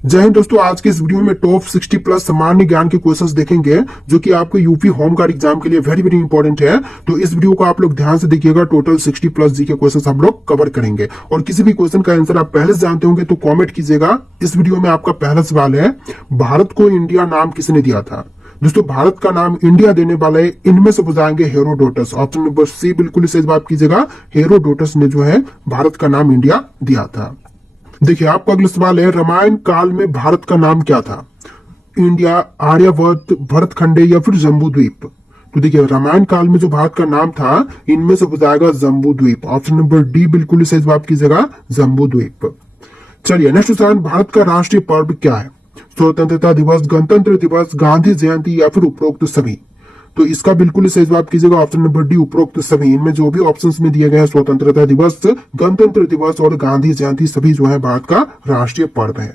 जय हिंद दोस्तों, आज के इस वीडियो में टॉप 60 प्लस सामान्य ज्ञान के क्वेश्चंस देखेंगे जो कि आपके यूपी होम गार्ड एग्जाम के लिए वेरी वेरी इंपॉर्टेंट है। तो इस वीडियो को आप लोग ध्यान से देखिएगा। टोटल 60 प्लस जी के क्वेश्चंस हम लोग कवर करेंगे और किसी भी क्वेश्चन का आंसर आप पहले से जानते होंगे तो कॉमेंट कीजिएगा। इस वीडियो में आपका पहला सवाल है, भारत को इंडिया नाम किसने दिया था? दोस्तों, भारत का नाम इंडिया देने वाले इनमें से बताएंगे हेरोडोटस। ऑप्शन नंबर सी बिल्कुल सही जवाब कीजिएगा। हेरोडोटस ने जो है भारत का नाम इंडिया दिया था। देखिए, आपका अगला सवाल है, रामायण काल में भारत का नाम क्या था? इंडिया, आर्यवर्त, भरतखंडे या फिर जम्बूद्वीप? तो देखिए, रामायण काल में जो भारत का नाम था इनमें से हो जाएगा जम्बूद्वीप। ऑप्शन नंबर डी बिल्कुल सही जवाब कीजिएगा, जम्बूद्वीप। चलिए नेक्स्ट क्वेश्चन, भारत का राष्ट्रीय पर्व क्या है? स्वतंत्रता दिवस, गणतंत्र दिवस, गांधी जयंती या फिर उपरोक्त सभी? तो इसका बिल्कुल सही जवाब कीजिएगा, ऑप्शन नंबर डी उपरोक्त सभी। इनमें जो भी ऑप्शंस में दिए गए हैं, स्वतंत्रता दिवस, गणतंत्र दिवस और गांधी जयंती, सभी जो है भारत का राष्ट्रीय पर्व है।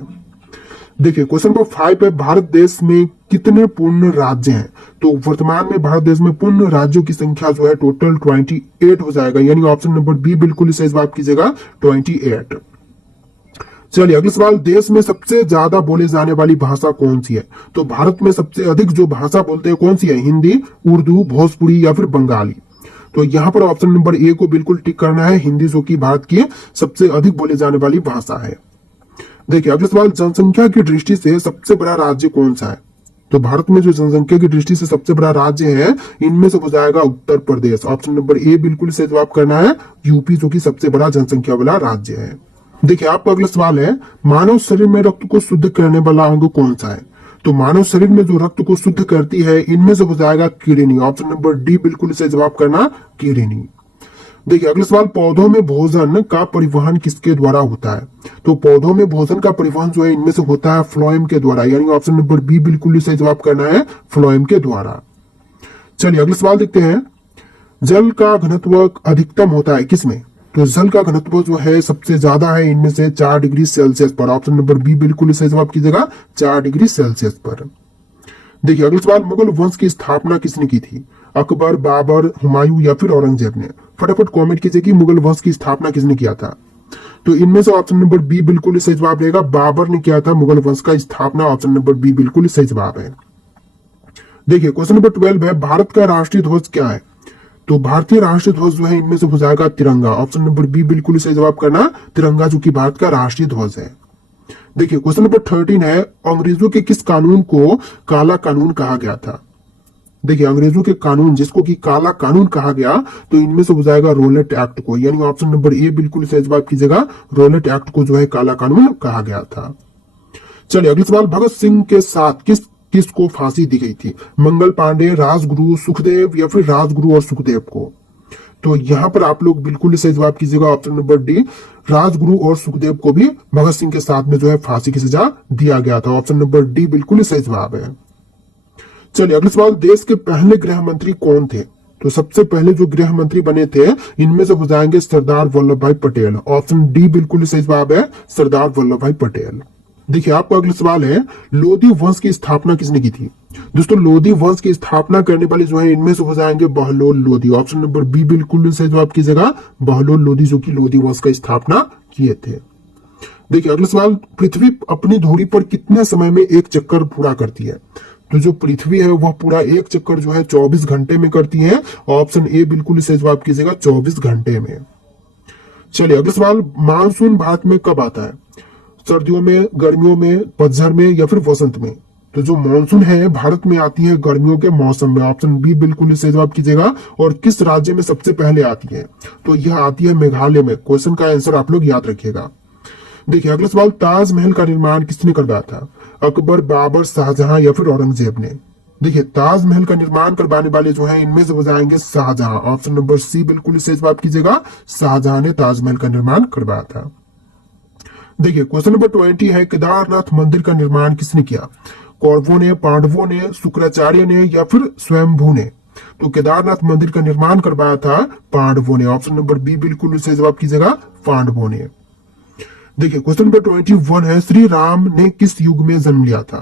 देखिए क्वेश्चन नंबर 5 है, भारत देश में कितने पूर्ण राज्य हैं? तो वर्तमान में भारत देश में पूर्ण राज्यों की संख्या जो है टोटल 28 हो जाएगा, यानी ऑप्शन नंबर बी बिल्कुल सही जवाब कीजिएगा, 28। चलिए अगला सवाल, देश में सबसे ज्यादा बोले जाने वाली भाषा कौन सी है? तो भारत में सबसे अधिक जो भाषा बोलते हैं कौन सी है? हिंदी, उर्दू, भोजपुरी या फिर बंगाली? तो यहाँ पर ऑप्शन नंबर ए को बिल्कुल टिक करना है, हिंदी जो कि भारत की सबसे अधिक बोले जाने वाली भाषा है। देखिए अगला सवाल, जनसंख्या की दृष्टि से सबसे बड़ा राज्य कौन सा है? तो भारत में जो जनसंख्या की दृष्टि से सबसे बड़ा राज्य है इनमें से हो जाएगा Uttar Pradesh. Option number A बिल्कुल से जवाब करना है, यूपी जो कि सबसे बड़ा जनसंख्या वाला राज्य है। देखिए आपका अगला सवाल है, मानव शरीर में रक्त को शुद्ध करने वाला अंग कौन सा है? तो मानव शरीर में जो रक्त को शुद्ध करती है इनमें से हो जाएगा किडनी। ऑप्शन नंबर डी बिल्कुल से जवाब करना, किडनी। देखिए अगला सवाल, पौधों में भोजन का परिवहन किसके द्वारा होता है? तो पौधों में भोजन का परिवहन जो है इनमें से होता है फ्लोएम के द्वारा, यानी ऑप्शन नंबर बी बिल्कुल से जवाब करना है, फ्लोएम के द्वारा। चलिए अगला सवाल देखते हैं, जल का घनत्व अधिकतम होता है किसमें? तो जल का घनत्व जो है सबसे ज्यादा है इनमें से 4 डिग्री सेल्सियस पर। ऑप्शन नंबर बी बिल्कुल सही जवाब कीजिएगा, 4 डिग्री सेल्सियस पर। देखिए अगला सवाल, मुगल वंश की स्थापना किसने की थी? अकबर, बाबर, हुमायूं या फिर औरंगजेब ने? फटाफट कमेंट कीजिए कि मुगल वंश की स्थापना किसने किया था। तो इनमें से ऑप्शन नंबर बी बिल्कुल सही जवाब रहेगा, बाबर ने किया था मुगल वंश का स्थापना। ऑप्शन नंबर बी बिल्कुल सही जवाब है। देखिए क्वेश्चन नंबर 12 है, भारत का राष्ट्रीय ध्वज क्या है? तो भारतीय राष्ट्रीय ध्वज जो है इनमें से हो जाएगा तिरंगा। ऑप्शन नंबर बी बिल्कुल सही जवाब करना, तिरंगा जो कि भारत का राष्ट्रीय ध्वज है। देखिए क्वेश्चन नंबर 13 है, अंग्रेजों के किस कानून को काला कानून कहा गया था? देखिए अंग्रेजों के कानून जिसको कि काला कानून कहा गया तो इनमें से हो जाएगा रोलेट एक्ट को, यानी ऑप्शन नंबर ए बिल्कुल सही जवाब कीजिएगा, रोलेट एक्ट को जो है काला कानून कहा गया था। चलिए अगला सवाल, भगत सिंह के साथ किसको फांसी दी गई थी? मंगल पांडे, राजगुरु, सुखदेव या फिर राजगुरु और सुखदेव को? तो यहाँ पर आप लोग बिल्कुल सही जवाब कीजिएगा, ऑप्शन नंबर डी, राजगुरु और सुखदेव को भी भगत सिंह के साथ में जो है फांसी की सजा दिया गया था। ऑप्शन नंबर डी बिल्कुल सही जवाब है। चलिए अगला सवाल, देश के पहले गृह मंत्री कौन थे? तो सबसे पहले जो गृह मंत्री बने थे इनमें से हो जाएंगे सरदार वल्लभ भाई पटेल। ऑप्शन डी बिल्कुल सही जवाब है, सरदार वल्लभ भाई पटेल। देखिए आपका अगला सवाल है, लोधी वंश की स्थापना किसने की थी? दोस्तों लोधी वंश की स्थापना करने वाले जो है इनमें से हो जाएंगे Bahlol Lodi. Option number B बिल्कुल सही जवाब कीजिएगा, बहलोल लोधी जो कि लोधी वंश का स्थापना किए थे। देखिए अगला सवाल, पृथ्वी अपनी धुरी पर कितने समय में एक चक्कर पूरा करती है? तो जो पृथ्वी है वह पूरा एक चक्कर जो है 24 घंटे में करती है। ऑप्शन ए बिल्कुल सही जवाब कीजिएगा, 24 घंटे में। चलिए अगला सवाल, मानसून भारत में कब आता है? सर्दियों में, गर्मियों में, पतझड़ में या फिर वसंत में? तो जो मानसून है भारत में आती है गर्मियों के मौसम में। ऑप्शन बी बिल्कुल सही जवाब कीजिएगा। और किस राज्य में सबसे पहले आती है? तो यह आती है मेघालय में। क्वेश्चन का आंसर आप लोग याद रखिएगा। देखिए अगला सवाल, ताजमहल का निर्माण किसने करवाया था? अकबर, बाबर, शाहजहां या फिर औरंगजेब ने? देखिए ताजमहल का निर्माण करवाने वाले जो है इनमें से हो जाएंगे शाहजहां। ऑप्शन नंबर सी बिल्कुल सही जवाब कीजिएगा, शाहजहां ने ताजमहल का निर्माण करवाया था। देखिए क्वेश्चन नंबर 20 है, केदारनाथ मंदिर का निर्माण किसने किया? कौरवों ने, पांडवों ने, शुक्राचार्य ने या फिर स्वयंभू ने? तो केदारनाथ मंदिर का निर्माण करवाया था पांडवों ने। ऑप्शन नंबर बी बिल्कुल सही जवाब कीजिएगा, पांडवों ने। देखिए क्वेश्चन नंबर 21 है, श्री राम ने किस युग में जन्म लिया था?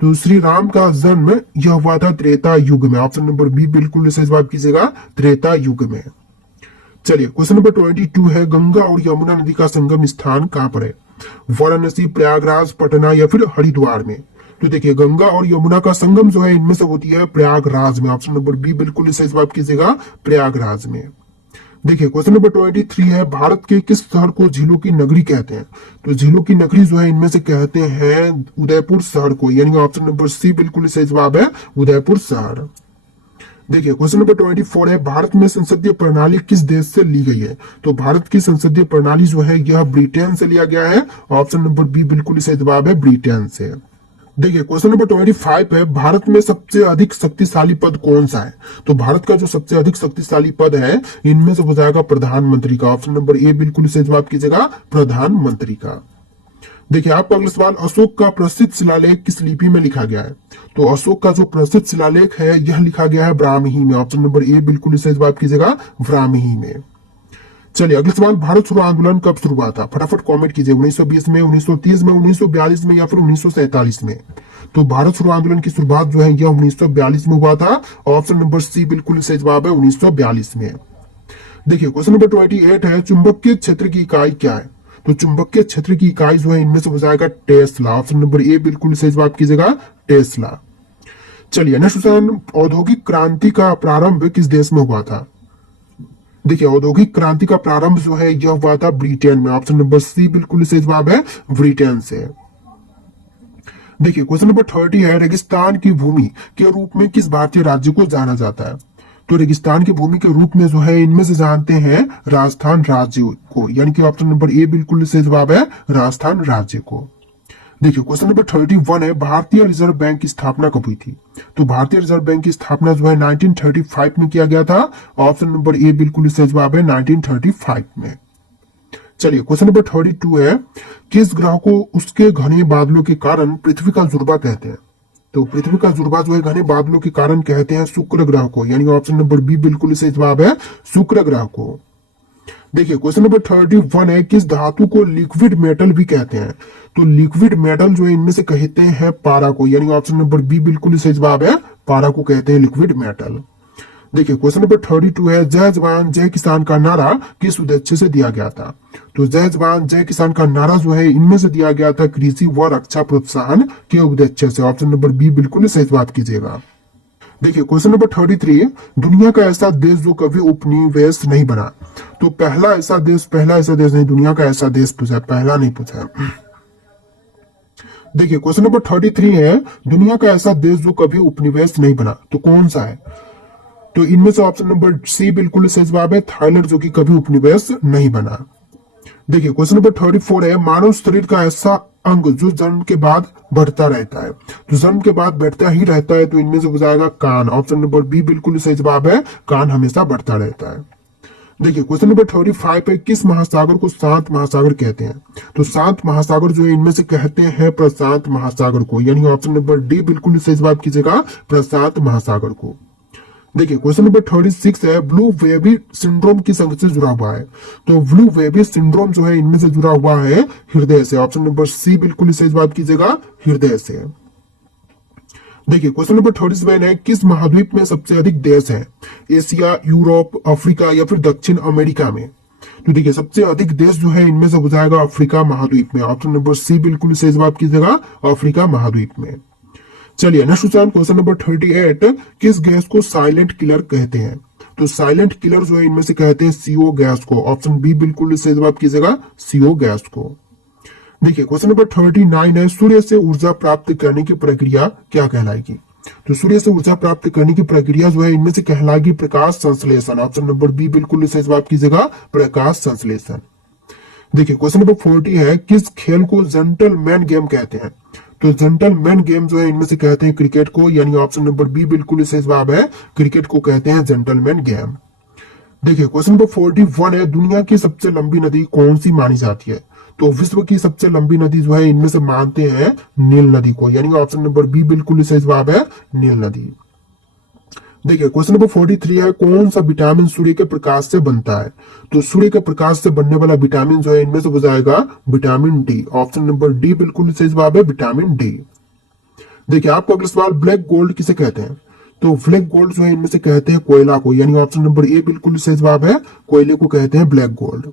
तो श्री राम का जन्म यह हुआ था त्रेता युग में। ऑप्शन नंबर बी बिल्कुल सही जवाब कीजिएगा, त्रेता युग में। चलिए क्वेश्चन नंबर 22 है, गंगा और यमुना नदी का संगम स्थान कहाँ पर है? वाराणसी, प्रयागराज, पटना या फिर हरिद्वार में? तो देखिए गंगा और यमुना का संगम जो है इनमें से होती है प्रयागराज में। ऑप्शन नंबर बी बिल्कुल सही जवाब कीजिएगा, प्रयागराज में। देखिए क्वेश्चन नंबर 23 है, भारत के किस शहर को झीलों की नगरी कहते हैं? तो झीलों की नगरी जो है इनमें से कहते हैं उदयपुर शहर को, यानी ऑप्शन नंबर सी बिल्कुल सही जवाब है, उदयपुर शहर। देखिए क्वेश्चन नंबर 24 है, भारत में संसदीय प्रणाली किस देश से ली गई है? तो भारत की संसदीय प्रणाली जो है यह ब्रिटेन से लिया गया है। ऑप्शन नंबर बी बिल्कुल सही जवाब है, ब्रिटेन से। देखिए क्वेश्चन नंबर 25 है, भारत में सबसे अधिक शक्तिशाली पद कौन सा है? तो भारत का जो सबसे अधिक शक्तिशाली पद है इनमें से हो जाएगा प्रधानमंत्री का। ऑप्शन नंबर ए बिल्कुल सही जवाब कीजिएगा, प्रधानमंत्री का। देखिए आपका अगला सवाल, अशोक का प्रसिद्ध शिलालेख किस लिपि में लिखा गया है? तो अशोक का जो प्रसिद्ध शिलालेख है यह लिखा गया है ब्राह्मी में। ऑप्शन नंबर ए बिल्कुल सही जवाब कीजिएगा, ब्राह्मी में। चलिए अगला सवाल, भारत छोड़ो आंदोलन कब शुरू हुआ था? फटाफट कमेंट कीजिए, 1920 में, 1930 में, 1942 में या फिर 1947 में? तो भारत छोड़ो आंदोलन की शुरुआत जो है यह 1942 में हुआ था। ऑप्शन नंबर सी बिल्कुल सही जवाब है, 1942 में। देखिए क्वेश्चन नंबर 28 है, चुंबकीय क्षेत्र की इकाई क्या है? तो चुंबकीय क्षेत्र की इकाई जो है इनमें से हो जाएगा टेस्ला। ऑप्शन नंबर ए बिल्कुल सही जवाब कीजिएगा, टेस्ला। चलिए नेक्स्ट क्वेश्चन, औद्योगिक क्रांति का प्रारंभ किस देश में हुआ था? देखिए औद्योगिक क्रांति का प्रारंभ जो है यह हुआ था ब्रिटेन में। ऑप्शन नंबर सी बिल्कुल सही जवाब है, ब्रिटेन से। देखिए क्वेश्चन नंबर 30 है, रेगिस्तान की भूमि के रूप में किस भारतीय राज्य को जाना जाता है? तो रेगिस्तान की भूमि के रूप में जो है इनमें से जानते हैं राजस्थान राज्य को, यानी कि ऑप्शन नंबर ए बिल्कुल सही जवाब है, राजस्थान राज्य को। देखिए क्वेश्चन नंबर 31 है, भारतीय रिजर्व बैंक की स्थापना कब हुई थी? तो भारतीय रिजर्व बैंक की स्थापना जो है 1935 में किया गया था। ऑप्शन नंबर ए बिल्कुल सही जवाब है, 1935 में। चलिए क्वेश्चन नंबर 32 है, किस ग्रह को उसके घने बादलों के कारण पृथ्वी का जुड़वा कहते हैं? तो पृथ्वी का जुड़वा जो है घने बादलों के कारण कहते हैं शुक्र ग्रह को, यानी ऑप्शन नंबर बी बिल्कुल सही जवाब है, शुक्र ग्रह को। देखिए क्वेश्चन नंबर 31 है, किस धातु को लिक्विड मेटल भी कहते हैं? तो लिक्विड मेटल जो है इनमें से कहते हैं पारा को, यानी ऑप्शन नंबर बी बिल्कुल सही जवाब है, पारा को कहते हैं लिक्विड मेटल। देखिए क्वेश्चन नंबर 32 है, जय जवान जय किसान का नारा किस उद्देश्य से दिया गया था? तो जय जवान जय किसान का नारा जो है इनमें से दिया गया था कृषि व रक्षा प्रोत्साहन के उद्देश्य से। ऑप्शन नंबर बी बिल्कुल सही जवाब कीजिएगा। देखिए क्वेश्चन नंबर 33, दुनिया का ऐसा देश जो कभी उपनिवेश नहीं बना? तो पहला ऐसा देश नहीं, दुनिया का ऐसा देश पूछा, पहला नहीं पूछा। देखिए क्वेश्चन नंबर 33 है, दुनिया का ऐसा देश जो कभी उपनिवेश नहीं बना, तो कौन सा है? तो इनमें से ऑप्शन नंबर सी बिल्कुल सही जवाब है, थाईलैंड, जो कि कभी उपनिवेश नहीं बना। देखिए क्वेश्चन नंबर 34 है, मानव शरीर का ऐसा अंग जो जन्म के बाद बढ़ता रहता है? तो जन्म के बाद बढ़ता ही रहता है, तो इनमें से हो जाएगा कान। ऑप्शन नंबर बी बिल्कुल सही जवाब है, कान हमेशा बढ़ता रहता है। देखिए क्वेश्चन नंबर 35 है, किस महासागर को शांत महासागर कहते हैं? तो शांत महासागर जो है इनमें से कहते हैं प्रशांत महासागर को, यानी ऑप्शन नंबर डी बिल्कुल सही जवाब कीजिएगा, प्रशांत महासागर को। देखिए क्वेश्चन नंबर 36 है, ब्लू वेबी सिंड्रोम किस अंग से जुड़ा हुआ है? तो ब्लू वेबी सिंड्रोम जो है इनमें से जुड़ा हुआ है हृदय से। ऑप्शन नंबर सी बिल्कुल सही जवाब कीजिएगा, हृदय से। देखिए क्वेश्चन नंबर 37 है, किस महाद्वीप में सबसे अधिक देश है? एशिया, यूरोप, अफ्रीका या फिर दक्षिण अमेरिका में? तो देखिए सबसे अधिक देश जो है इनमें से हो जाएगा अफ्रीका महाद्वीप में। ऑप्शन नंबर सी बिल्कुल सही जवाब कीजिएगा, अफ्रीका महाद्वीप में। चलिए नेक्स्ट क्वेश्चन नंबर 38, किस गैस को साइलेंट किलर कहते हैं? तो साइलेंट किलर जो है इनमें से कहते हैं सीओ गैस को। ऑप्शन बी बिल्कुल सही जवाब कीजिएगा, सीओ गैस को। देखिए क्वेश्चन नंबर 39 है, सूर्य से ऊर्जा प्राप्त करने की प्रक्रिया क्या कहलाएगी? तो सूर्य से ऊर्जा प्राप्त करने की प्रक्रिया जो है इनमें से कहलाएगी प्रकाश संश्लेषण। ऑप्शन नंबर बी बिल्कुल सही जवाब कीजिएगा, प्रकाश संश्लेषण। देखिए क्वेश्चन नंबर 40 है, किस खेल को जेंटलमैन गेम कहते हैं? तो जेंटलमैन गेम जो है इनमें से कहते हैं क्रिकेट को, यानी ऑप्शन नंबर बी बिल्कुल सही जवाब है, क्रिकेट को कहते हैं जेंटलमैन गेम। देखिए क्वेश्चन नंबर 41 है, दुनिया की सबसे लंबी नदी कौन सी मानी जाती है? तो विश्व की सबसे लंबी नदी जो है इनमें से मानते हैं नील नदी को, यानी ऑप्शन नंबर बी बिल्कुल सही जवाब है, नील नदी। देखिए क्वेश्चन नंबर 43 है, कौन सा विटामिन सूर्य के प्रकाश से बनता है? तो सूर्य के प्रकाश से बनने वाला विटामिन जो है इनमें से हो जाएगा vitamin D. Option number D बिल्कुल सही जवाब है, विटामिन डी। देखिए आपका अगला सवाल, ब्लैक गोल्ड किसे कहते हैं? तो ब्लैक गोल्ड जो है इनमें से कहते हैं कोयला को, यानी ऑप्शन नंबर ए बिल्कुल सही जवाब है, कोयले को कहते हैं ब्लैक गोल्ड।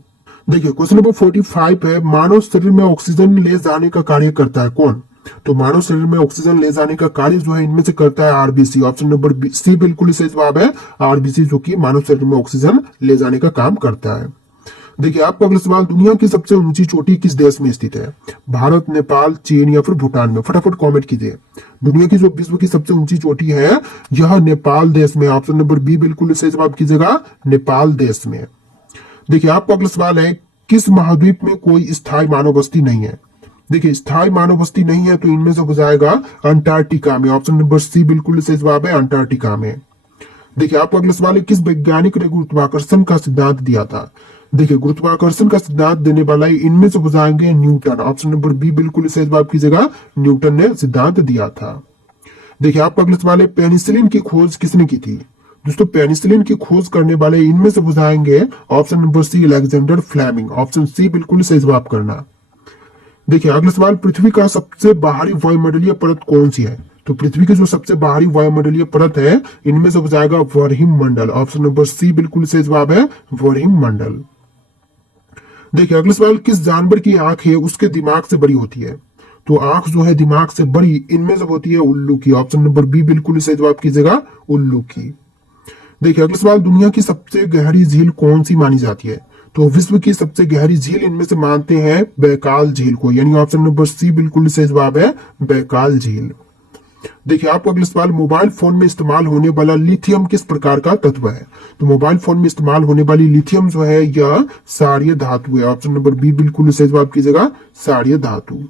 देखिए क्वेश्चन नंबर 45 है, मानव शरीर में ऑक्सीजन ले जाने का कार्य करता है कौन? तो मानव शरीर में ऑक्सीजन ले जाने का कार्य जो है इनमें से करता है आरबीसी। ऑप्शन नंबर सी बिल्कुल सही जवाब है, आरबीसी जो कि मानव शरीर में ऑक्सीजन ले जाने का काम करता है। देखिए आपका अगला सवाल, दुनिया की सबसे ऊंची चोटी किस देश में स्थित है? भारत, नेपाल, चीन या फिर भूटान में? फटाफट कमेंट कीजिए। दुनिया की जो विश्व की सबसे ऊंची चोटी है यह नेपाल देश में। ऑप्शन नंबर बी बिल्कुल सही जवाब कीजिएगा, नेपाल देश में। देखिए आपका अगला सवाल है, किस महाद्वीप में कोई स्थायी मानव बस्ती नहीं है? देखिए स्थायी मानव बस्ती नहीं है तो इनमें से हो जाएगा अंटार्कटिका में। ऑप्शन नंबर सी बिल्कुल सही जवाब है, अंटार्कटिका में। देखिए आपका अगला सवाल है, किस वैज्ञानिक ने गुरुत्वाकर्षण का सिद्धांत दिया था? देखिए गुरुत्वाकर्षण का सिद्धांत देने वाला इनमें से हो जाएंगे न्यूटन। ऑप्शन नंबर बी बिल्कुल सही जवाब कीजिएगा, न्यूटन ने सिद्धांत दिया था। देखिए आपका अगला सवाल है, पेनिसिलिन की खोज किसने की थी? दोस्तों पेनिसिलिन की खोज करने वाले इनमें से हो जाएंगे option number C Alexander Fleming. Option C बिल्कुल सही जवाब करना। देखिए अगला सवाल, पृथ्वी का सबसे बाहरी वायुमंडलीय परत कौन सी है? तो पृथ्वी की जो सबसे बाहरी वायुमंडलीय परत है इनमें से हो जाएगा वर्हिम मंडल। ऑप्शन नंबर सी बिल्कुल सही जवाब है, वर्हिम मंडल। देखिए अगला सवाल, किस जानवर की आंख है उसके दिमाग से बड़ी होती है? तो आंख जो है दिमाग से बड़ी इनमें से होती है उल्लू की। ऑप्शन नंबर बी बिल्कुल सही जवाब कीजिएगा, उल्लू की। देखिए अगला सवाल, दुनिया की सबसे गहरी झील कौन सी मानी जाती है? तो विश्व की सबसे गहरी झील इनमें से मानते हैं बैकाल झील को, यानी ऑप्शन नंबर सी बिल्कुल सही जवाब है, बैकाल झील। देखिए आपको अगला सवाल, मोबाइल फोन में इस्तेमाल होने वाला लिथियम किस प्रकार का तत्व है? तो मोबाइल फोन में इस्तेमाल होने वाली लिथियम जो है यह क्षारीय धातु है। ऑप्शन नंबर बी बिल्कुल सही जवाब कीजिएगा, क्षारीय धातु।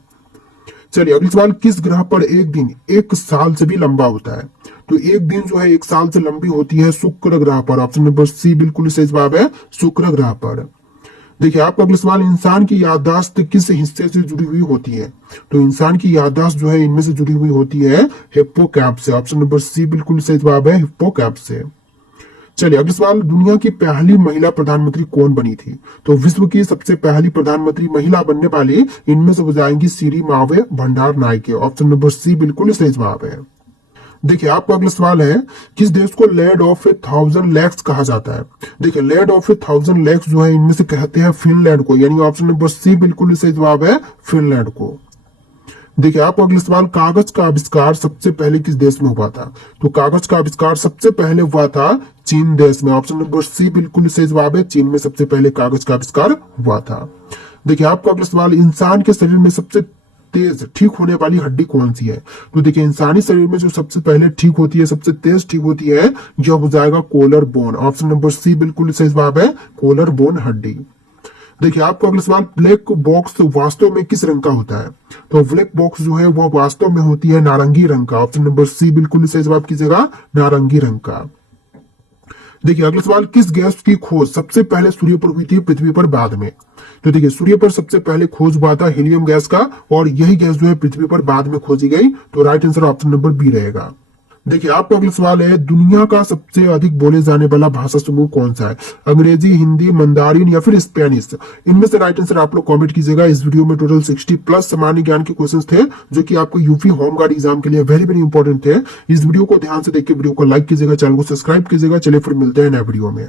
चलिए अगला सवाल, किस ग्रह पर एक दिन एक साल से भी लंबा होता है? तो एक दिन जो है एक साल से लंबी होती है शुक्र ग्रह पर। ऑप्शन नंबर सी बिल्कुल सही जवाब है, शुक्र ग्रह पर। देखिए आपका अगला सवाल, इंसान की याददाश्त किस हिस्से से जुड़ी हुई होती है? तो इंसान की याददाश्त जो है इनमें से जुड़ी हुई होती है हिप्पोकैम्पस से। ऑप्शन नंबर सी बिल्कुल सही जवाब है, हिप्पोकैम्पस से। चलिए अगला सवाल, दुनिया की पहली महिला प्रधानमंत्री कौन बनी थी? तो विश्व की सबसे पहली प्रधानमंत्री महिला बनने वाली इनमें से हो जाएंगी सिरी मावे भंडार नायके। ऑप्शन नंबर सी बिल्कुल सही जवाब है। देखिए आपका अगला सवाल है, किस देश को लैंड ऑफ ए 1000 लेक्स कहा जाता है? देखिए लैंड ऑफ ए 1000 लेक्स जो है इनमें से कहते हैं फिनलैंड को, यानी ऑप्शन नंबर सी बिल्कुल सही जवाब है, फिनलैंड को। देखिए आपका अगला सवाल, कागज का आविष्कार सबसे पहले किस देश में हुआ था? तो कागज का आविष्कार सबसे पहले हुआ था चीन देश में। ऑप्शन नंबर सी बिल्कुल सही जवाब है, चीन में सबसे पहले कागज का आविष्कार हुआ था। देखिए आपका अगला सवाल, इंसान के शरीर में सबसे तेज ठीक होने वाली हड्डी कौन सी है? तो देखिए इंसानी शरीर में जो सबसे पहले ठीक होती है, सबसे तेज ठीक होती है, यह हो जाएगा collar bone. Option number C बिल्कुल सही जवाब है, कोलर बोन हड्डी। देखिए आपको अगला सवाल, ब्लैक बॉक्स वास्तव में किस रंग का होता है? तो ब्लैक बॉक्स जो है वह वास्तव में होती है नारंगी रंग का। ऑप्शन नंबर सी बिल्कुल सही जवाब कीजिएगा, नारंगी रंग का। देखिए अगला सवाल, किस गैस की खोज सबसे पहले सूर्य पर हुई थी, पृथ्वी पर बाद में? तो देखिए सूर्य पर सबसे पहले खोज हुआ था हीलियम गैस का, और यही गैस जो है पृथ्वी पर बाद में खोजी गई। तो right answer option number B रहेगा। देखिए आपका अगला सवाल है, दुनिया का सबसे अधिक बोले जाने वाला भाषा समूह कौन सा है? अंग्रेजी, हिंदी, मंदारिन या फिर स्पेनिश? इनमें से राइट आंसर आप लोग कमेंट कीजिएगा। इस वीडियो में टोटल 60 प्लस सामान्य ज्ञान के क्वेश्चंस थे जो कि आपको यूपी होम गार्ड एग्जाम के लिए वेरी वेरी इंपॉर्टेंट थे। इस वीडियो को ध्यान से देखिए, वीडियो को लाइक कीजिएगा, चैनल को सब्सक्राइब कीजिएगा। चलिए फिर मिलते हैं नए वीडियो में।